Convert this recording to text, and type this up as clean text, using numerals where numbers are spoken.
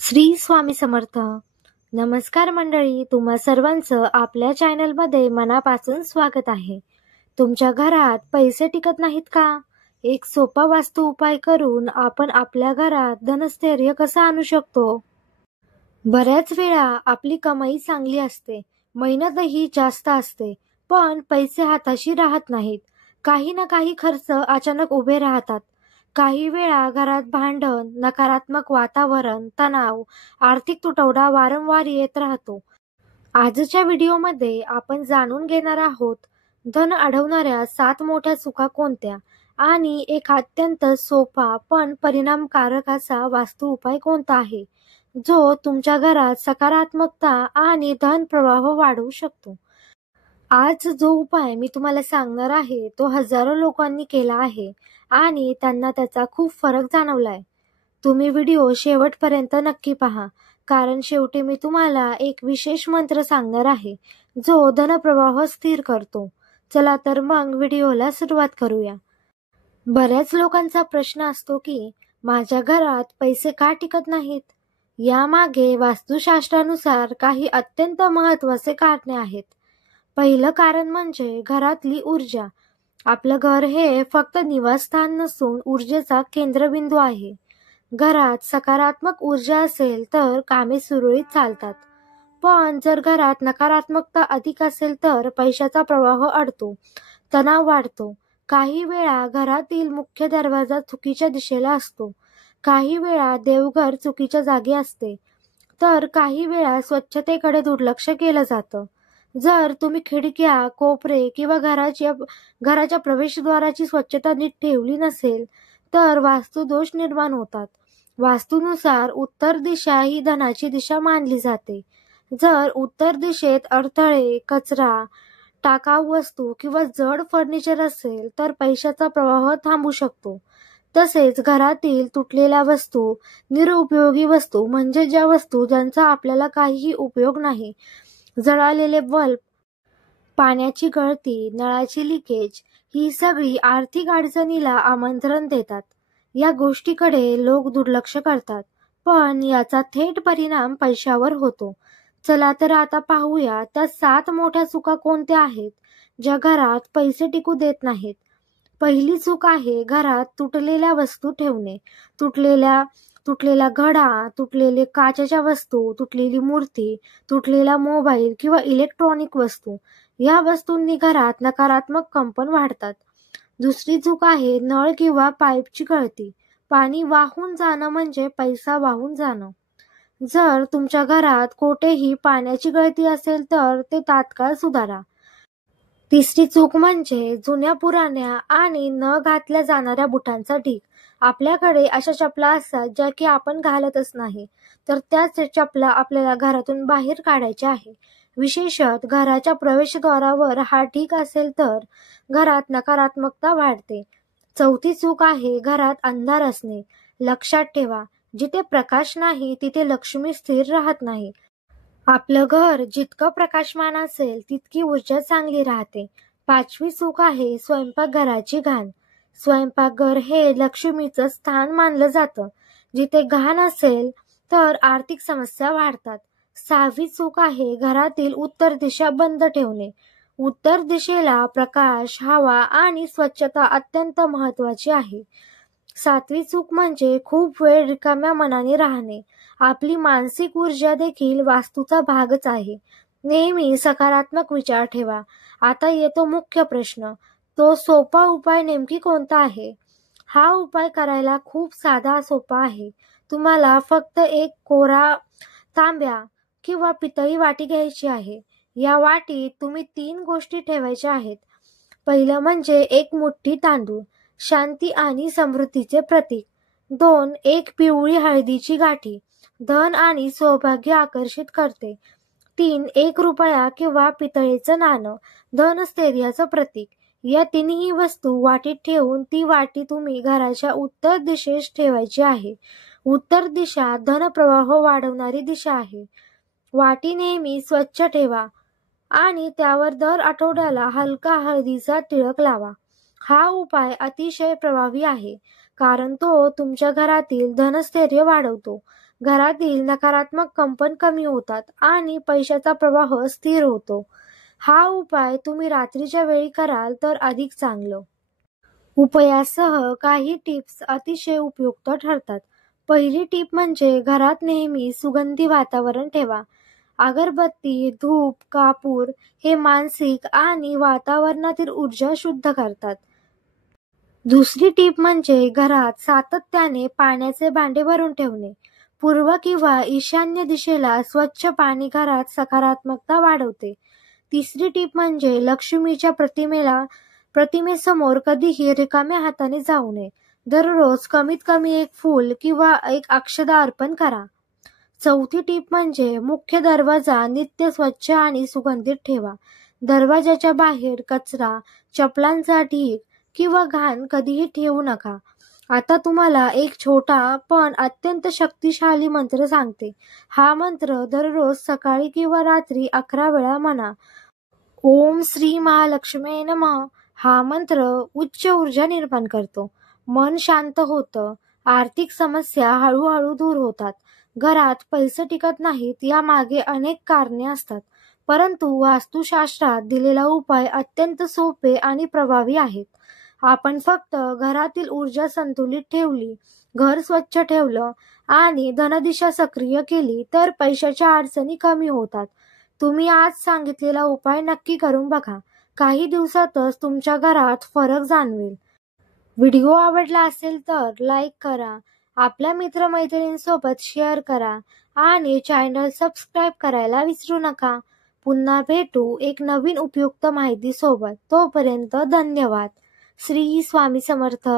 श्री स्वामी समर्थ. नमस्कार मंडळी, तुम्हा सर्वांचं आपल्या चॅनलमध्ये मनापासून स्वागत आहे. तुमच्या घरात पैसे टिकत नाहीत का? एक सोपा वास्तू उपाय करून आपण आपल्या घरात धनस्थैर्य कसं आणू शकतो? बऱ्याच वेळा आपली कमाई चांगली असते, मेहनतही जास्त असते, पण पैसे हाताशी राहत नाहीत. काही ना काही खर्च अचानक उभे राहतात. काही वेळा घरात भांडण, नकारात्मक वातावरण, तणाव, आर्थिक तुटवडा वारंवार येत राहतो. आजच्या व्हिडिओमध्ये आपण जाणून घेणार आहोत धन अडवणाऱ्या 7 मोठ्या चुका कोणत्या आणि एक अत्यंत सोपा पण परिणामकारक असा वास्तू उपाय कोणता आहे, जो तुमच्या घरात सकारात्मकता आणि धन प्रवाह वाढवू शकतो. आज जो उपाय मी तुम्हाला सांगणार आहे तो हजारो लोकांनी केला आहे आणि त्यांना त्याचा खूप फरक जाणवलाय. तुम्ही व्हिडिओ शेवटपर्यंत नक्की पहा, कारण शेवटी मी तुम्हाला एक विशेष मंत्र सांगणार आहे जो धनप्रवाह स्थिर करतो. चला तर मग व्हिडिओला सुरुवात करूया. बऱ्याच लोकांचा प्रश्न असतो की माझ्या घरात पैसे का टिकत नाहीत? यामागे वास्तुशास्त्रानुसार काही अत्यंत महत्त्वाचे कारणे आहेत. पहिलं कारण म्हणजे घरातली ऊर्जा. आपलं घर हे फक्त निवासस्थान नसून ऊर्जेचा केंद्रबिंदू आहे. घरात सकारात्मक ऊर्जा असेल तर कामे सुरळीत चालतात. पण जर घरात नकारात्मकता अधिक असेल तर पैशाचा प्रवाह अडतो, तणाव वाढतो. काही वेळा घरातील मुख्य दरवाजा चुकीच्या दिशेला असतो, काही वेळा देवघर चुकीच्या जागी असते, तर काही वेळा स्वच्छतेकडे दुर्लक्ष केलं जातं. जर तुम्ही खिडक्या, कोपरे किंवा घराच्या प्रवेशद्वाराची स्वच्छता नीट ठेवली नसेल तर वास्तुदोष निर्माण होतात. वास्तूनुसार उत्तर दिशा ही धनाची दिशा मानली जाते. जर उत्तर दिशेत अडथळे, कचरा, टाकाऊ वस्तू किंवा जड फर्निचर असेल तर पैशाचा प्रवाह थांबू शकतो. तसेच घरातील तुटलेल्या वस्तू, निरुपयोगी वस्तू म्हणजे ज्या वस्तू ज्यांचा आपल्याला काहीही उपयोग नाही, जळालेले बल्ब, पाण्याची गळती, नळाची लिकेज ही सगळी आर्थिक अडचणीला आमंत्रण देतात. या गोष्टीकडे लोक दुर्लक्ष करतात, पण याचा थेट परिणाम पैशावर होतो. चला तर आता पाहूया त्या 7 मोठ्या चुका कोणत्या आहेत, ज्या घरात पैसे टिकू देत नाहीत. पहिली चूक आहे घरात तुटलेल्या वस्तू ठेवणे. तुटलेला घडा, तुटलेले काचेच्या वस्तू, तुटलेली मूर्ती, तुटलेला मोबाईल किंवा इलेक्ट्रॉनिक वस्तू या वस्तूंनी घरात नकारात्मक कंपन वाढतात. दुसरी चूक आहे नळ किंवा पाईपची गळती. पाणी वाहून जाणं म्हणजे पैसा वाहून जाणं. जर तुमच्या घरात कोठेही पाण्याची गळती असेल तर ते तात्काळ सुधारा. तिसरी चूक म्हणजे जुन्या पुराण्या आणि न घातल्या जाणाऱ्या बुटांचा ढीग. आपल्याकडे अशा चपला असतात ज्या की आपण घालतच नाही, तर त्याच चपला आपल्याला घरातून बाहेर काढायच्या आहे. विशेषतः घराच्या प्रवेशद्वारावर हा ढीग असेल तर घरात नकारात्मकता वाढते. चौथी चूक आहे घरात अंधार असणे. लक्षात ठेवा, जिथे प्रकाश नाही तिथे लक्ष्मी स्थिर राहत नाही. आपलं घर जितकं प्रकाशमान असेल तितकी ऊर्जा चांगली राहते. पाचवी चूक आहे स्वयंपाकघराची घाण. स्वयंपाकघर हे लक्ष्मीचं स्थान मानलं जातं. जिथे घाण असेल तर आर्थिक समस्या वाढतात. सहावी चूक आहे घरातील उत्तर दिशा बंद ठेवणे. उत्तर दिशेला प्रकाश, हवा आणि स्वच्छता अत्यंत महत्त्वाची आहे. सातवी चूक म्हणजे खूप वेळ रिकाम्या मनाने राहणे. आपली मानसिक ऊर्जा देखील वास्तूचा भागच आहे. नेहमी सकारात्मक विचार ठेवा. आता येतो मुख्य प्रश्न, तो सोपा उपाय नेमकी कोणता आहे? हा उपाय करायला खूप साधा सोपा आहे. तुम्हाला फक्त एक कोरा तांब्या किंवा पितळी वाटी घ्यायची आहे. या वाटीत तुम्ही 3 गोष्टी ठेवायच्या आहेत. पहिलं म्हणजे एक मुठ्ठी तांदूळ, शांती आणि समृद्धीचे प्रतीक. 2 एक पिवळी हळदीची गाठी, धन आणि सौभाग्य आकर्षित करते. 3 ₹1 किंवा पितळेचं नाणं, धनस्थैर्याचं प्रतीक. या तिन्ही वस्तू वाटीत ठेवून ती वाटी तुम्ही घराच्या उत्तर दिशेस ठेवायची आहे. उत्तर दिशा धनप्रवाह वाढवणारी दिशा आहे. वाटी नेहमी स्वच्छ ठेवा आणि त्यावर दर आठवड्याला हलका हळदीचा टिळक लावा. हा उपाय अतिशय प्रभावी आहे, कारण तो तुमच्या घरातील धनस्थैर्य वाढवतो. घरातील नकारात्मक कंपन कमी होतात आणि पैशाचा प्रवाह स्थिर होतो. हा उपाय तुम्ही रात्रीच्या वेळी कराल तर अधिक चांगलं. उपायासह काही टिप्स अतिशय उपयुक्त ठरतात. पहिली टीप म्हणजे घरात नेहमी सुगंधी वातावरण ठेवा. अगरबत्ती, धूप, कापूर हे मानसिक आणि वातावरणातील ऊर्जा शुद्ध करतात. दुसरी टीप म्हणजे घरात सातत्याने पाण्याचे भांडे भरून ठेवणे. पूर्व किंवा ईशान्य दिशेला स्वच्छ पाणी घरात सकारात्मकता वाढवते. तिसरी टीप म्हणजे लक्ष्मीच्या प्रतिमेसमोर कधीही रिकाम्या हाताने जाऊ नये. दररोज कमीत कमी एक फूल किंवा एक अक्षदा अर्पण करा. चौथी टीप म्हणजे मुख्य दरवाजा नित्य स्वच्छ आणि सुगंधित ठेवा. दरवाजाच्या बाहेर कचरा, चपलांचा ढीग किंवा घाण कधीही ठेवू नका. आता तुम्हाला एक छोटा पण अत्यंत शक्तिशाली मंत्र सांगते. हा मंत्र दररोज सकाळी किंवा रात्री 11 वेळा म्हणा. ओम श्री महालक्ष्मी नमः. हा मंत्र उच्च ऊर्जा निर्माण करतो. मन शांत होतं. आर्थिक समस्या हळूहळू दूर होतात. घरात पैसे टिकत नाहीत यामागे अनेक कारणे असतात. परंतु वास्तुशास्त्रात दिलेला उपाय अत्यंत सोपे आणि प्रभावी आहेत. आपण फक्त घरातील ऊर्जा संतुलित ठेवली, घर स्वच्छ ठेवलं आणि धनदिशा सक्रिय केली तर पैशाच्या अडचणी कमी होतात. तुम्ही आज सांगितलेला उपाय नक्की करून बघा. काही दिवसातच तुमच्या घरात फरक जाणवेल. व्हिडिओ आवडला असेल तर लाईक करा, आपल्या मित्रमैत्रिणींसोबत शेअर करा आणि चॅनल सबस्क्राईब करायला विसरू नका. पुन्हा भेटू एक नवीन उपयुक्त माहिती सोबत. तोपर्यंत धन्यवाद. श्री स्वामी समर्थ.